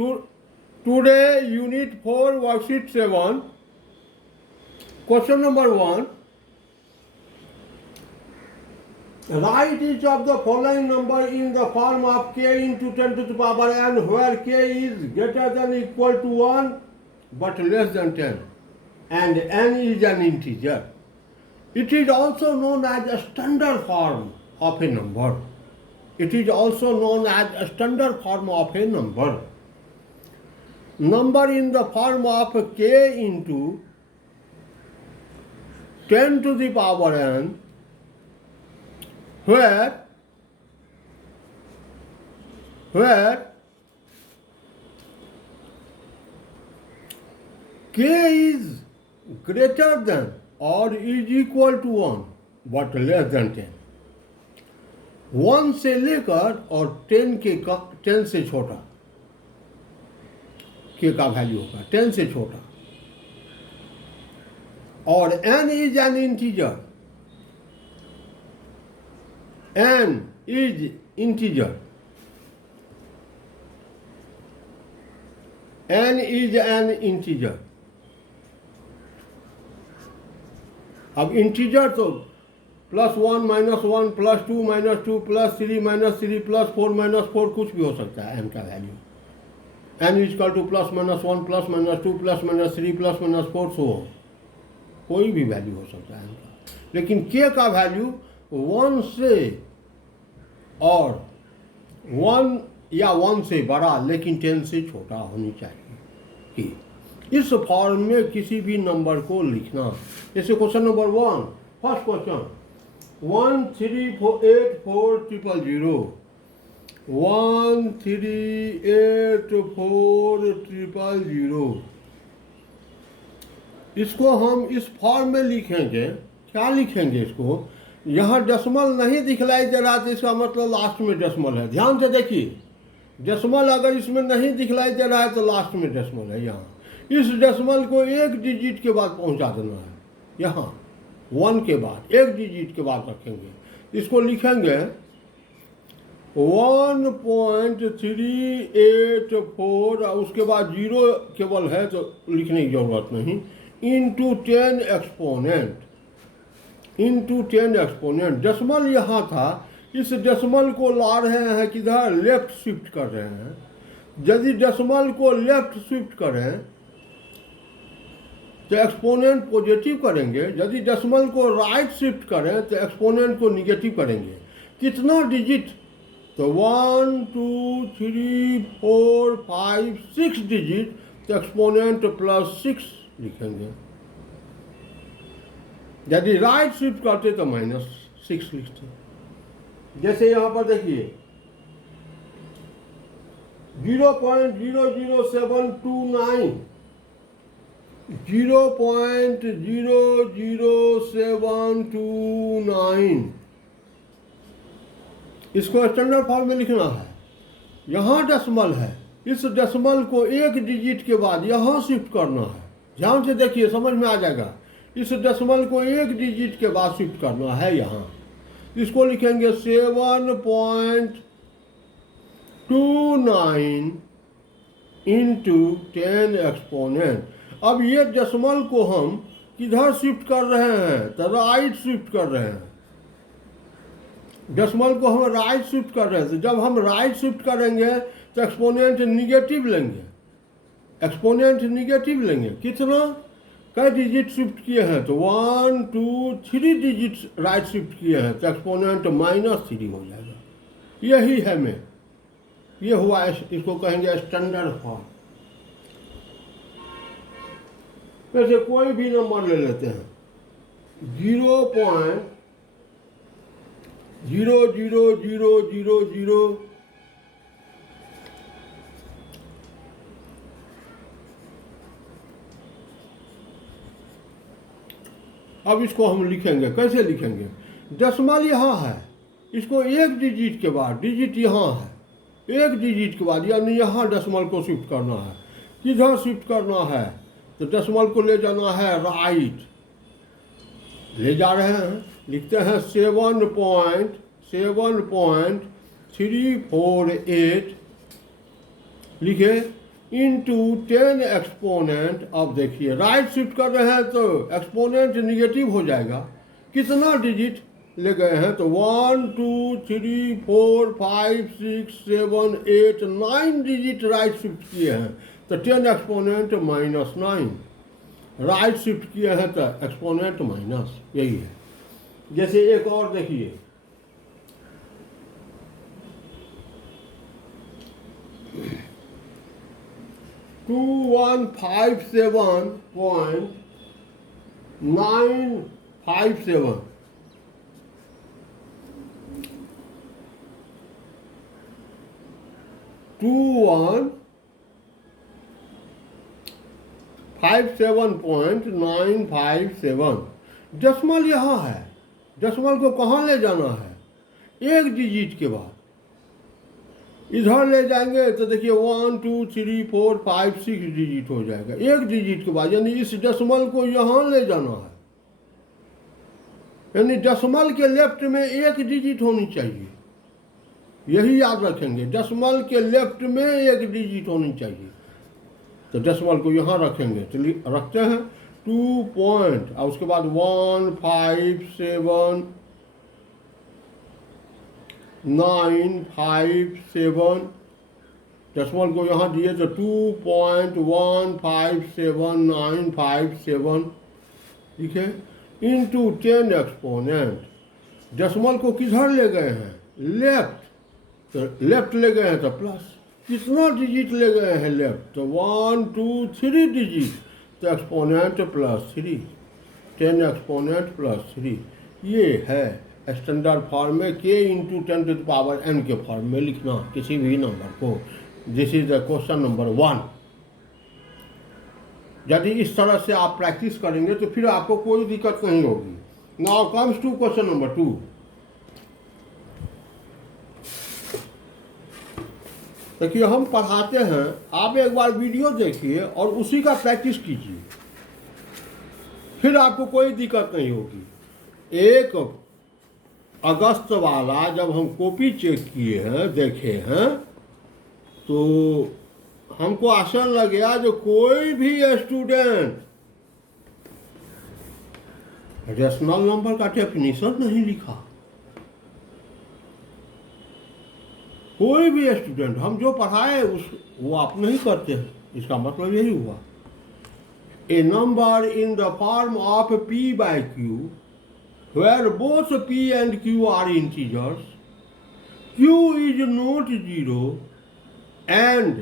Today, Unit 4, Worksheet 7. Question number 1. Write each of the following number in the form of k into 10 to the power n, where k is greater than or equal to 1 but less than 10, and n is an integer. It is also known as a standard form of a number. It is also known as a standard form of a number. Number in the form of k into 10 to the power n, where k is greater than or is equal to 1 but less than 10. 1 से लेकर और 10 से छोटा k का value होगा, 10 से छोटा. और n is an integer. n is integer. n is an integer. अब इंटीजर तो +1 -1 +2 -2 +3 -3 +4 -4 कुछ भी हो सकता है n का value. n is equal to +-1 +-2 +-3 +-4 so कोई भी वैल्यू हो सकता है n का. लेकिन k का वैल्यू 1 से और 1 या 1 से बड़ा लेकिन 10 से छोटा होनी चाहिए. कि इस फॉर्म में किसी भी नंबर को लिखना. जैसे क्वेश्चन नंबर 1, फर्स्ट क्वेश्चन 1384000 1384000. इसको हम इस फॉर्म में लिखेंगे. क्या लिखेंगे इसको? यहाँ डेसिमल नहीं दिखलाई दे रहा तो इसका मतलब लास्ट में डेसिमल है. ध्यान से देखिए, डेसिमल अगर इसमें नहीं दिखलाई दे रहा है तो लास्ट में डेसिमल है. यहाँ इस डेसिमल को एक डिजिट के बाद पहुँचा देना है. यहाँ 1 के बाद एक डिजिट के बाद रखेंगे. इसको लिखेंगे 1.384 और उसके बाद 0 केवल है तो लिखने की जरूरत नहीं. Into 10 exponent. डेसिमल यहाँ था, इस डेसिमल को ला रहे हैं किधर? लेफ्ट शिफ्ट कर रहे हैं. यदि डेसिमल को लेफ्ट शिफ्ट करें तो एक्सपोनेंट पॉजिटिव करेंगे. यदि डेसिमल को राइट शिफ्ट करें तो एक्सपोनेंट को निगेटिव करेंगे. कितना डिजिट? तो 1 2 3 4 5 6 डिजिट, तो एक्सपोनेंट +6 लिखेंगे. यदि राइट शिफ्ट करते तो -6 लिखते. जैसे यहाँ पर देखिए 0.00729 0.00729 इसको स्टैंडर्ड फॉर्म में लिखना है. यहाँ डेसिमल है, इस डेसिमल को एक डिजिट के बाद यहाँ शिफ्ट करना है. ध्यान से देखिए, समझ में आ जाएगा. इस डेसिमल को एक डिजिट के बाद शिफ्ट करना है. यहाँ इसको लिखेंगे 7.29 इंटू 10 एक्सपोनेंट. अब ये डेसिमल को हम किधर शिफ्ट कर रहे हैं? तो राइट शिफ्ट कर रहे हैं. डेसिमल को हम राइट शिफ्ट कर रहे हैं. तो जब हम राइट शिफ्ट करेंगे तो एक्सपोनेंट निगेटिव लेंगे. कितना? कई डिजिट शिफ्ट किए हैं? तो 1 2 3 डिजिट राइट शिफ्ट किए हैं तो एक्सपोनेंट -3 हो जाएगा. यही है में ये हुआ. इसको कहेंगे स्टैंडर्ड फॉर्म. वैसे कोई भी नंबर ले लेते हैं 0.00000. अब इसको हम लिखेंगे. कैसे लिखेंगे? डेसिमल यहाँ है, इसको एक डिजिट के बाद, डिजिट यहाँ है, एक डिजिट के बाद यानी यहाँ डेसिमल को शिफ्ट करना है. किधर शिफ्ट करना है? तो डेसिमल को ले जाना है राइट. ले जा रहे हैं, लिखते हैं 7.7.348 लिखे. Into 10 exponent. अब देखिए राइट शिफ्ट कर रहे हैं तो एक्सपोनेंट निगेटिव हो जाएगा। कितना डिजिट ले गए हैं तो 1 2 3 4 5 6 7 8 9 डिजिट राइट शिफ्ट किए हैं तो 10 एक्सपोनेंट -9। राइट शिफ्ट किए हैं तो एक्सपोनेंट माइनस, यही है। जैसे एक और देखिए, टू 157.957 2157.957। डेसिमल यहाँ है, डेसिमल को कहाँ ले जाना है? एक डिजिट के बाद इधर ले जाएंगे तो देखिए 1 2 3 4 5 6 डिजिट हो जाएगा एक डिजिट के बाद, यानी इस डेसिमल को यहाँ ले जाना है। यानी डेसिमल के लेफ्ट में एक डिजिट होनी चाहिए, यही याद रखेंगे। डेसिमल के लेफ्ट में एक डिजिट होनी चाहिए, तो डेसिमल को यहाँ रखेंगे। चलिए रखते हैं 2 पॉइंट और उसके बाद 157.957। डेसिमल को यहाँ दिए तो 2.157.957 लिखे इंटू 10 एक्सपोनेंट। डेसिमल को किधर ले गए हैं? लेफ्ट, तो लेफ्ट ले गए हैं तो प्लस। कितना डिजिट ले गए हैं लेफ्ट? तो 1 2 3 डिजिट, तो एक्सपोनेंट +3, 10 एक्सपोनेंट +3। ये है स्टैंडर्ड फॉर्म में k इंटू 10⁻n के फॉर्म में लिखना किसी भी नंबर को। This is the question number 1। यदि इस तरह से आप प्रैक्टिस करेंगे तो फिर आपको कोई दिक्कत नहीं होगी। Now comes to question number 2। देखिए हम पढ़ाते हैं, आप एक बार वीडियो देखिए और उसी का प्रैक्टिस कीजिए, फिर आपको कोई दिक्कत नहीं होगी। 1 अगस्त वाला जब हम कॉपी चेक किए हैं, देखे हैं, तो हमको आश्चर्य लग गया जो कोई भी स्टूडेंट रेशनल नंबर का डेफिनेशन नहीं लिखा। कोई भी स्टूडेंट, हम जो पढ़ाए वो आप नहीं करते हैं, इसका मतलब यही हुआ। A number in the form of p/q where both p and q are integers, q is not 0 and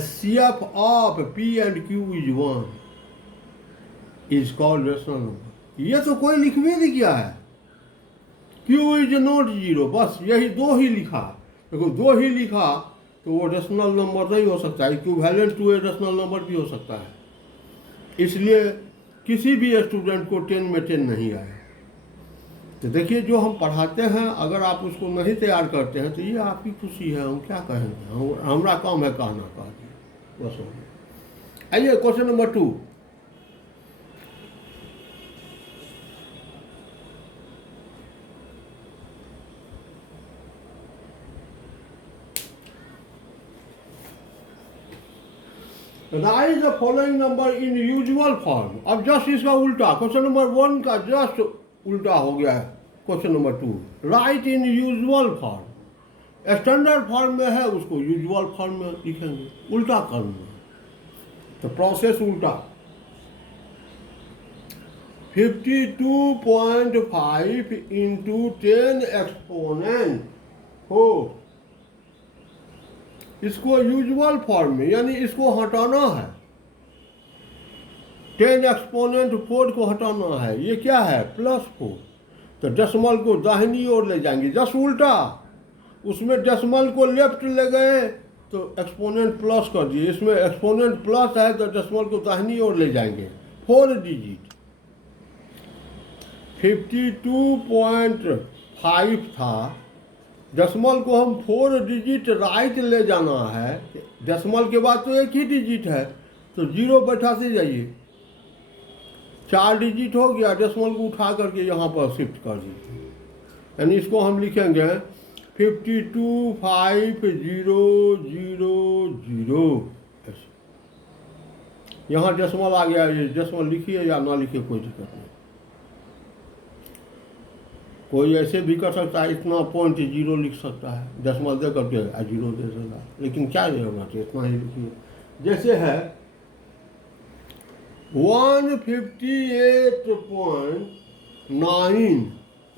CF of p and q is 1 is called rational number। ये तो कोई लिख भी नहीं किया है, q is not 0, बस यही दो ही लिखा। देखो दो ही लिखा तो वो रेशनल नंबर नहीं हो सकता है, equivalent to a rational number भी हो सकता है। इसलिए किसी भी स्टूडेंट को 10 में 10 नहीं आए। तो देखिए जो हम पढ़ाते हैं अगर आप उसको नहीं तैयार करते हैं तो ये आपकी खुशी है, हम क्या कहेंगे, हमारा काम है कहना कह दिए बस हो गया। आइए question number 2। Right the following number in usual form. अब जस्ट इसका उल्टा, क्वेश्चन नंबर 1 का जस्ट उल्टा हो गया है क्वेश्चन नंबर 2। राइट इन यूजुअल फॉर्म, स्टैंडर्ड फॉर्म में है उसको यूजुअल फॉर्म में लिखेंगे, उल्टा करना तो प्रोसेस उल्टा। 52.5 इंटू 10 एक्सपोनेंट हो, इसको यूजुअल फॉर्म में यानी इसको हटाना है। 10 एक्सपोनेंट 4 को हटाना है, ये क्या है +4, तो डेसिमल को दाहिनी ओर ले जाएंगे, जस्ट उल्टा। उसमें डेसिमल को लेफ्ट ले गए तो एक्सपोनेंट प्लस कर दिए, इसमें एक्सपोनेंट प्लस है तो डेसिमल को दाहिनी ओर ले जाएंगे। 4 डिजिट 52.5 था, डेसिमल को हम 4 डिजिट राइट ले जाना है। डेसिमल के बाद तो एक ही डिजिट है तो 0 बैठाते जाइए, 4 डिजिट हो गया, डेसिमल को उठा करके यहाँ पर शिफ्ट कर दीजिए। यानी इसको हम लिखेंगे 525000 ऐसे। यहाँ डेसिमल आ गया, ये डेसिमल लिखिए या ना लिखिए कोई दिक्कत नहीं। कोई ऐसे भी कर सकता है, इतना पॉइंट जीरो लिख सकता है, डेसिमल दे करके जीरो दे सकता है, लेकिन क्या नहीं होना चाहिए, इतना ही लिखिए। जैसे है 158.9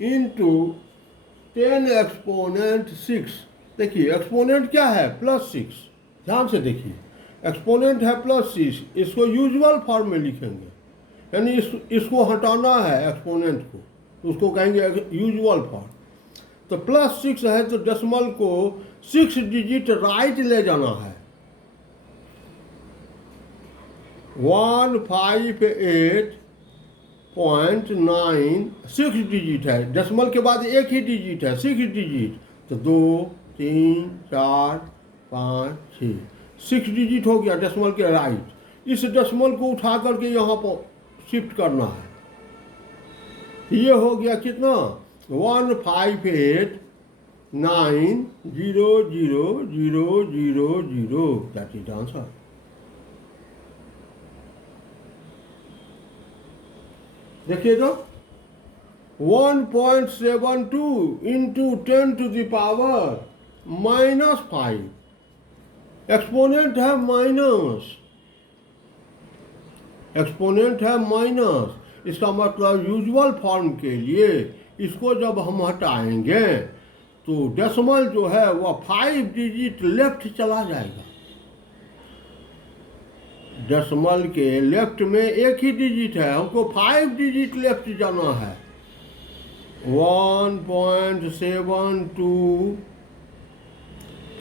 इंटू 10 एक्सपोनेंट 6। देखिए एक्सपोनेंट क्या है, +6। ध्यान से देखिए, एक्सपोनेंट है +6, इसको यूजुअल फॉर्म में लिखेंगे, यानी इसको हटाना है एक्सपोनेंट को, तो उसको कहेंगे यूजुअल फॉर्म। तो +6 है तो डेसिमल को 6 डिजिट राइट ले जाना है। 158.9 6 डिजिट है, डेसिमल के बाद एक ही डिजिट है, 6 डिजिट, तो 2 3 4 5 6 6 डिजिट हो गया डेसिमल के राइट। इस डेसिमल को उठा करके यहाँ पर शिफ्ट करना है। ये हो गया कितना, 158,9,0,0,0,0, दैट इज आंसर। देखिएगा 1.72 into 10 to the power -5, exponent है माइनस, एक्सपोनेंट है माइनस, इसका मतलब यूजुअल फॉर्म के लिए इसको जब हम हटाएंगे तो डेसिमल जो है वह 5 डिजिट लेफ्ट चला जाएगा। डेसिमल के लेफ्ट में एक ही डिजिट है, हमको 5 डिजिट लेफ्ट जाना है। 1.72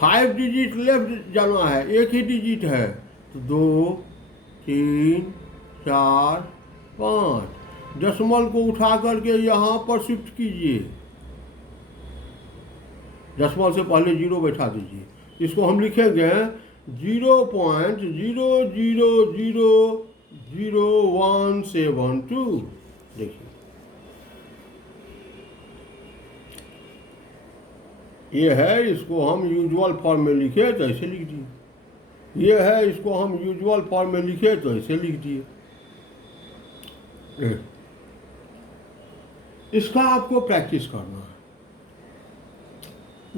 5 डिजिट लेफ्ट जाना है, एक ही डिजिट है, तो 2 3 4 5। डेसिमल को उठा करके यहाँ पर शिफ्ट कीजिए, डेसिमल से पहले 0 बैठा दीजिए, इसको हम लिखेंगे 0.00000172। देखिए ये है, इसको हम यूजुअल फॉर्म में लिखे तो ऐसे लिख दिए, ये है, इसको हम यूजुअल फॉर्म में लिखे तो ऐसे लिख दिए। इसका आपको प्रैक्टिस करना है।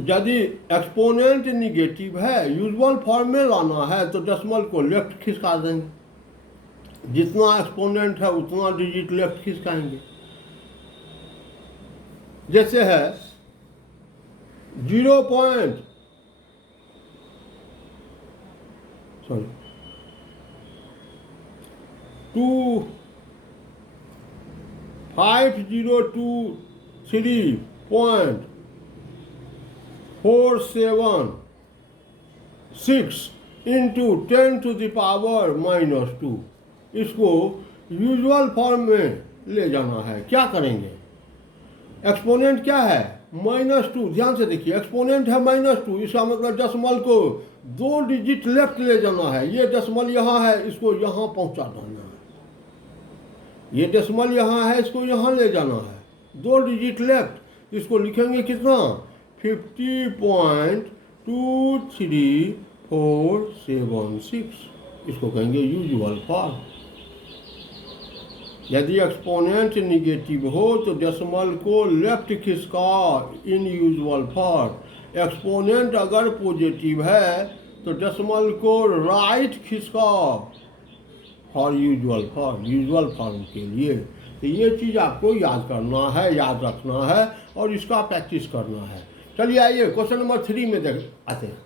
यदि एक्सपोनेंट निगेटिव है, यूजुअल फॉर्म में लाना है, तो डेसिमल को लेफ्ट खिसका देंगे, जितना एक्सपोनेंट है उतना डिजिट लेफ्ट खिसकाएंगे। जैसे है 25023.476 इंटू 10 टू द पावर -2, इसको यूजुअल फॉर्म में ले जाना है। क्या करेंगे, एक्सपोनेंट क्या है, -2, ध्यान से देखिए, एक्सपोनेंट है -2, इसका मतलब डेसिमल को 2 डिजिट लेफ्ट ले जाना है। ये डेसिमल यहाँ है, इसको यहाँ पहुँचा देना है, ये डेसिमल यहाँ है, इसको यहाँ ले जाना है, 2 डिजिट लेफ्ट, इसको लिखेंगे कितना, 50.23476, इसको कहेंगे यूजुअल फॉर्म। यदि एक्सपोनेंट निगेटिव हो तो डेसिमल को लेफ्ट खिसका इन यूजुअल फॉर्म। एक्सपोनेंट अगर पॉजिटिव है तो डेसिमल को राइट खिसका for usual form, usual form के लिए। तो ये चीज़ आपको याद करना है, याद रखना है और इसका प्रैक्टिस करना है। चलिए आइए क्वेश्चन नंबर 3 में देख आते हैं।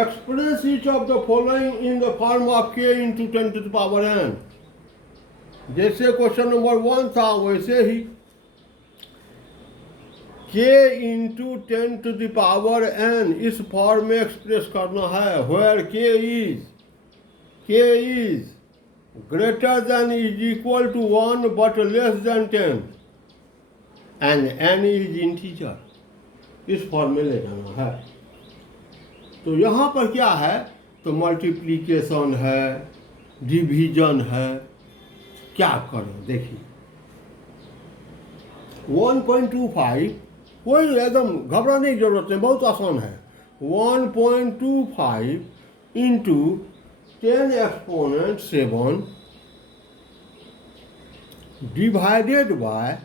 Express each of the following in the form of k into 10 to the power n। जैसे क्वेश्चन नंबर 1 था वैसे ही k into 10 to the power n इस फॉर्म में एक्सप्रेस करना है, where k is k is greater than is equal to 1 but less than 10 and n is integer, इस फॉर्मूले जाना है। तो यहाँ पर क्या है, तो मल्टीप्लिकेशन है, डिवीजन है, क्या करो देखिए 1.25, कोई एकदम घबराने की जरूरत नहीं, बहुत आसान है। 1.25 into 10 exponent 7 divided by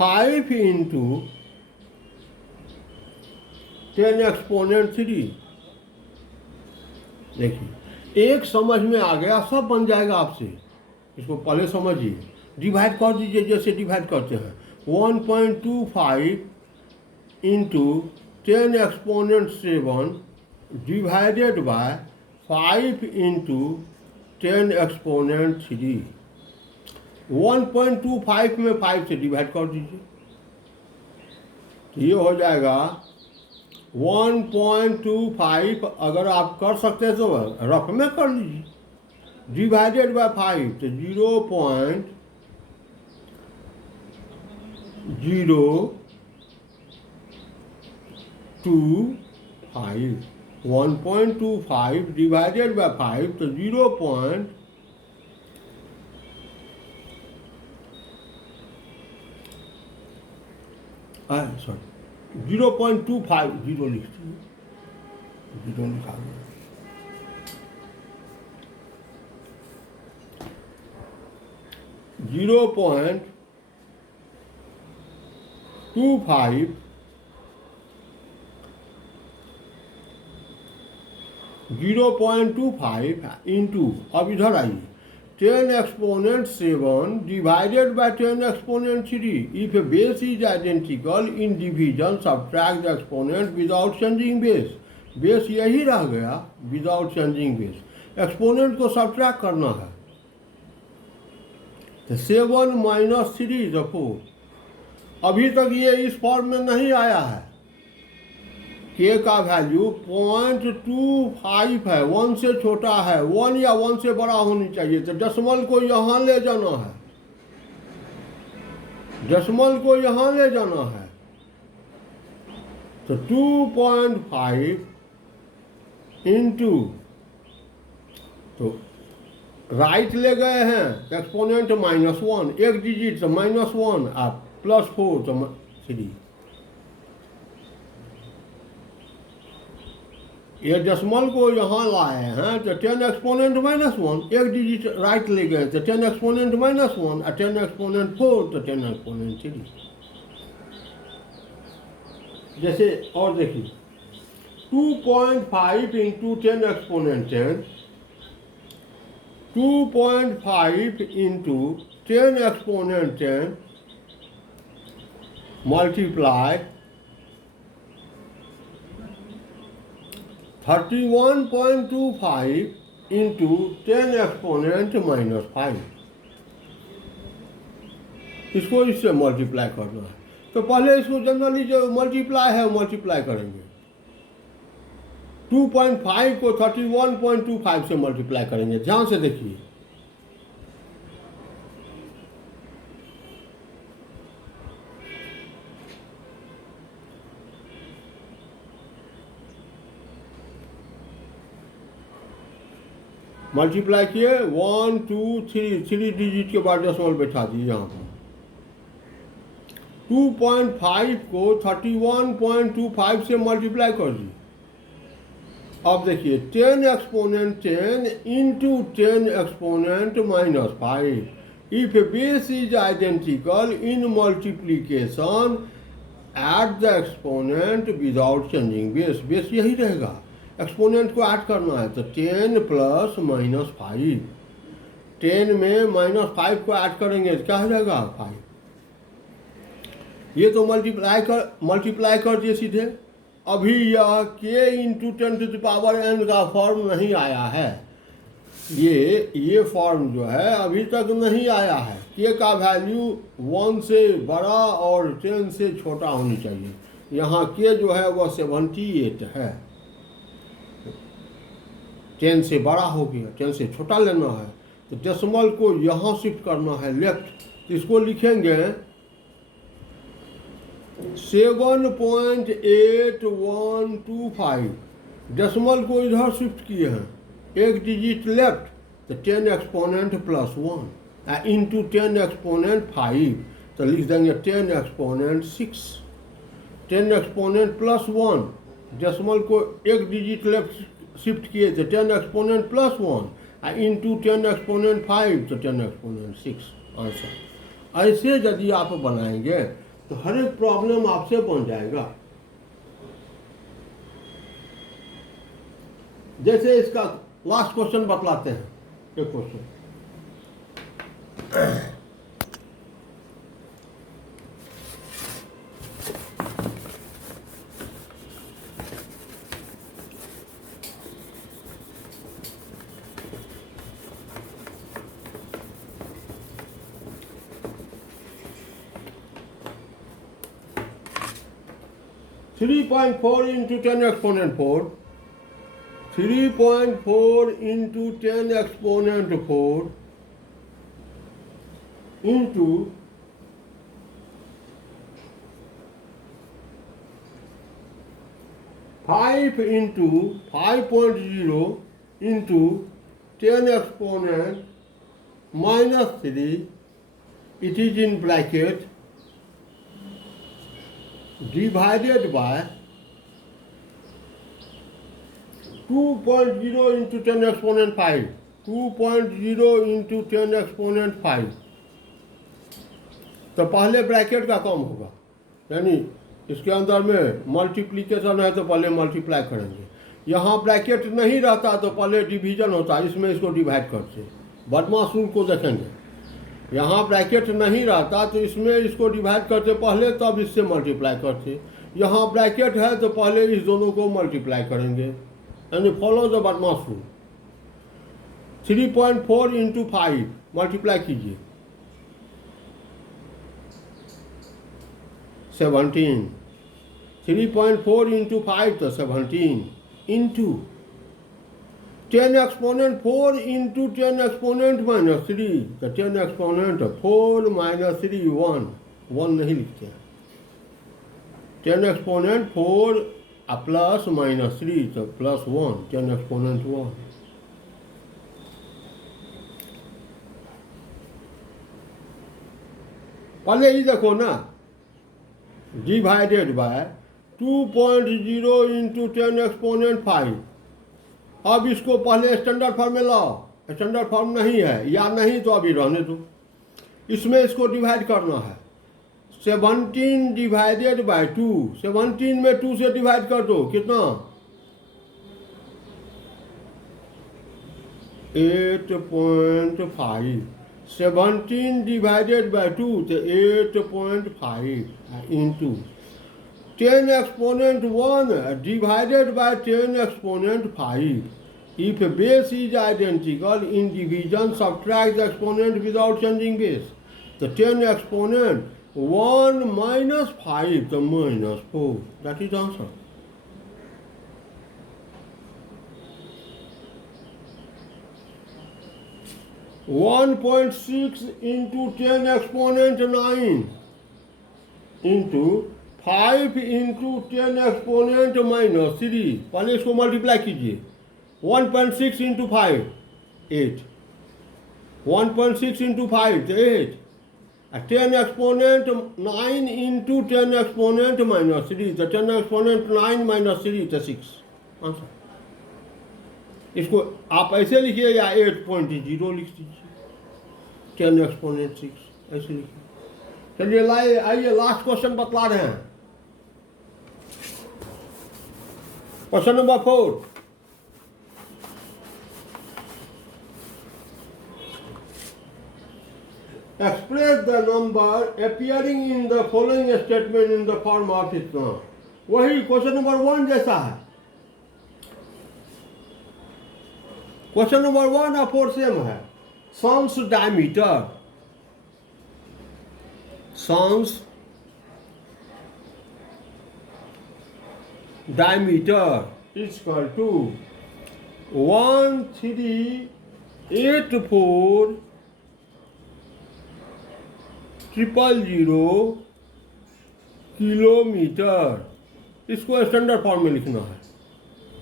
5 into 10 exponent 3। देखिए एक समझ में आ गया, सब बन जाएगा आपसे। इसको पहले समझिए, डिवाइड कर दीजिए जैसे डिवाइड करते हैं। 1.25 into 10 exponent 7 divided by 5 into 10 exponent 3। 1.25 में 5 से डिवाइड कर दीजिए, तो ये हो जाएगा 1.25। अगर आप कर सकते हैं तो रफ में कर लीजिए, डिवाइडेड बाय 5 तो 0.025। 1.25 डिवाइडेड बाय 5 तो 0.025 जीरो लिखिए, जीरो लिखा गया। 0.25 इंटू, अब इधर आइए, 10 exponent 7 divided by 10 exponent 3। If base is identical in division subtract the exponent without changing base. Base यही रह गया विदाउट चेंजिंग बेस, एक्सपोनेंट को सब्ट्रैक्ट करना है। तो 7 माइनस 3 तो 4। अभी तक ये इस फॉर्म में नहीं आया है। के का वैल्यू 0.25 है, 1 से छोटा है, 1 या 1 से बड़ा होनी चाहिए। तो डेसिमल को यहाँ ले जाना है, डेसिमल को यहाँ ले जाना है। तो 2.5 इंटू, तो राइट ले गए हैं एक्सपोनेंट -1, एक डिजिट तो -1 आप +4 तो 3। ये डेसिमल को यहाँ लाए हैं तो 10 एक्सपोनेंट -1, एक डिजिट राइट ले गए तो 10 एक्सपोनेंट -1 और 10 एक्सपोनेंट 4 तो 10 एक्सपोनेंट 3। जैसे और देखिए 2.5 into 10 exponent 10, 2.5 into 10 exponent 10 multiply 31.25 into 10 exponent -5। इसको इससे मल्टीप्लाई करना है। तो पहले इसको जनरली जो मल्टीप्लाई है मल्टीप्लाई करेंगे। 2.5 को 31.25 से मल्टीप्लाई करेंगे। ध्यान से देखिए, मल्टीप्लाई किए 1 2 3 डिजिट के बाद डेसिमल बैठा दिए यहाँ पर। 2.5 को 31.25 से मल्टीप्लाई कर दिए। अब देखिए 10 exponent 10 into 10 exponent -5। If base is identical in multiplication at the exponent without changing base. Base यही रहेगा, एक्सपोनेंट को ऐड करना है। तो 10 प्लस -5, 10 में -5 को ऐड करेंगे तो क्या हो जाएगा 5। ये तो मल्टीप्लाई कर दिए सीधे। अभी यह k इंटू 10⁻n का फॉर्म नहीं आया है। ये फॉर्म जो है अभी तक नहीं आया है। k का वैल्यू 1 से बड़ा और 10 से छोटा होनी चाहिए। यहाँ k जो है वह 78 है। 10 से बड़ा हो गया, 10 से छोटा लेना है, तो डेसिमल को यहाँ शिफ्ट करना है लेफ्ट, तो इसको लिखेंगे 7.8125। डेसिमल को इधर शिफ्ट किए हैं, एक डिजिट लेफ्ट, तो 10 एक्सपोनेंट प्लस 1 इंटू 10 एक्सपोनेंट 5, तो लिख देंगे 10 एक्सपोनेंट 6। 10 एक्सपोनेंट प्लस 1, डेसिमल को एक डिजिट लेफ्ट शिफ्ट किए तो 10 एक्सपोनेंट प्लस 1 इंटू 10 एक्सपोनेंट 5, तो 10 एक्सपोनेंट 6 आंसर। ऐसे यदि आप बनाएंगे तो हर एक प्रॉब्लम आपसे बन जाएगा। जैसे इसका लास्ट क्वेश्चन बतलाते हैं, एक question 3.4 into 10 exponent 4, 3.4 into 10 exponent 4 into 5 into 5.0 into 10 exponent minus 3, it is in bracket, divided by 2.0 into 10 exponent 5, 2.0 into 10 exponent 5। तो पहले ब्रैकेट का कम होगा, यानी इसके अंदर में मल्टीप्लिकेशन है तो पहले मल्टीप्लाई करेंगे। यहाँ ब्रैकेट नहीं रहता तो पहले डिवीजन होता, इसमें इसको डिवाइड करते। बदमाश रूल को देखेंगे, यहाँ ब्रैकेट नहीं रहता तो इसमें इसको डिवाइड करते पहले, तब इससे मल्टीप्लाई करते। यहाँ ब्रैकेट है तो पहले इस दोनों को मल्टीप्लाई करेंगे, यानी फॉलो द बदमाश रूल। 3.4 इंटू 5 मल्टीप्लाई कीजिए, 17। 3.4 इंटू 5 तो 17 into 10 exponent 4 into 10 exponent minus 3, तो 10 एक्सपोनेंट 4 माइनस 3 1, 1 नहीं लिखते हैं। 10 एक्सपोनेंट 4 प्लस माइनस 3, तो प्लस 1, 10 एक्सपोनेंट 1। पहले ही देखो ना, डिवाइडेड बाय 2.0 इंटू 10 एक्सपोनेंट 5। अब इसको पहले स्टैंडर्ड फॉर्म में लाओ, स्टैंडर्ड फॉर्म नहीं है या नहीं तो अभी रहने दो। इसमें इसको डिवाइड करना है, 17 डिवाइडेड बाय 2, 17 में 2 से डिवाइड कर दो, कितना 8.5। 17 डिवाइडेड बाय 2 तो 8.5 into 10 exponent 1 divided by 10 exponent 5. If base is identical in division, subtract the exponent without changing base. The 10 exponent 1 minus 5, the minus 4. That is answer. (1.6 into 10 exponent 9 into 5 into 10 exponent minus 3। पहले इसको multiply कीजिए, 1.6 into 5 8, 1.6 into 5 तो 8, 10 exponent 9 into 10 exponent minus 3, तो 10 exponent 9 minus 3 तो 6 answer. इसको आप ऐसे लिखिए या 8.0 लिख दीजिए, 10 एक्सपोनेंट 6 ऐसे लिखिए। चलिए लाइए, आइए लास्ट क्वेश्चन बतला रहे हैं। Question number 4, express the number appearing in the following statement in the form of इतना। वही क्वेश्चन नंबर 1 जैसा है। क्वेश्चन नंबर 1 और 4 सेम है। sun's diameter, sun's diameter is equal to 1384 kilometre. इसको स्टैंडर्ड फॉर्म में लिखना है।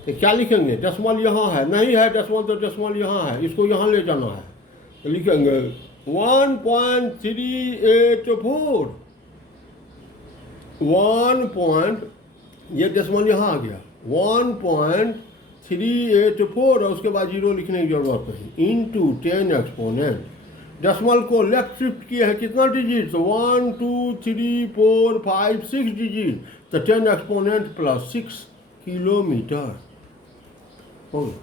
तो क्या लिखेंगे? डेसिमल यहाँ है, नहीं है डेसिमल तो डेसिमल यहाँ है, इसको यहाँ ले जाना है। तो लिखेंगे 1.384 ये डेसिमल यहाँ आ गया 1.384 और उसके बाद जीरो लिखने की जरूरत नहीं, इंटू 10 एक्सपोनेंट। डेसिमल को लेफ्ट शिफ्ट किया है कितना डिजिट? 1 2 3 4 5 6 डिजिट, तो 10 एक्सपोनेंट प्लस 6 किलोमीटर हो गया।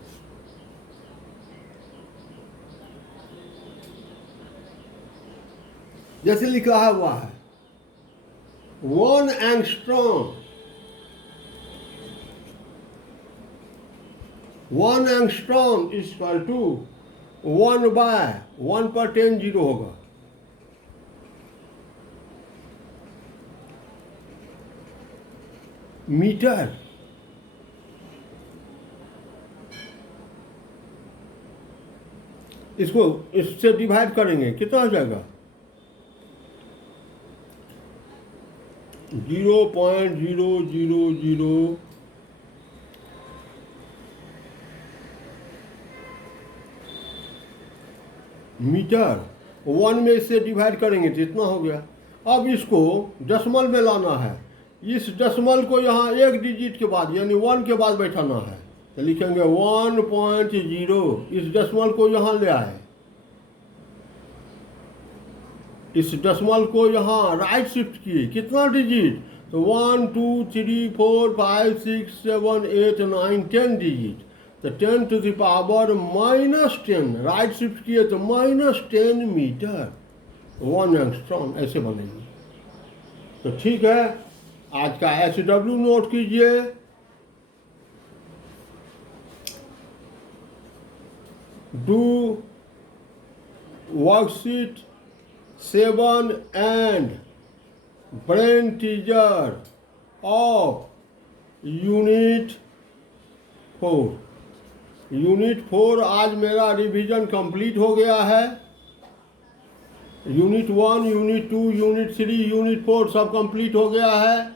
जैसे लिखा है हुआ है 1 angstrom, 1 angstrom is equal to 1/1 पर 10 जीरो होगा। मीटर, इसको इससे डिवाइड करेंगे कितना हो जाएगा? 0.000 मीटर। 1 में इससे डिवाइड करेंगे तो इतना हो गया। अब इसको डेसिमल में लाना है। इस डेसिमल को यहाँ एक डिजिट के बाद यानी 1 के बाद बैठाना है। तो लिखेंगे 1.0, इस डेसिमल को यहाँ ले आए, इस डेसिमल को यहाँ राइट शिफ्ट किए, कितना डिजिट? तो 1 2 3 4 5 6 7 8 9 10 डिजिट। तो 10 to the power -10 right shift किए तो -10 मीटर 1 एंगस्ट्रॉम ऐसे बनेंगे। तो ठीक है, आज का SW नोट कीजिए। Do worksheet 7 and brain teaser of unit 4। Unit 4 आज मेरा रिवीजन कंप्लीट हो गया है। यूनिट 1, यूनिट 2, यूनिट 3, यूनिट 4 सब कंप्लीट हो गया है।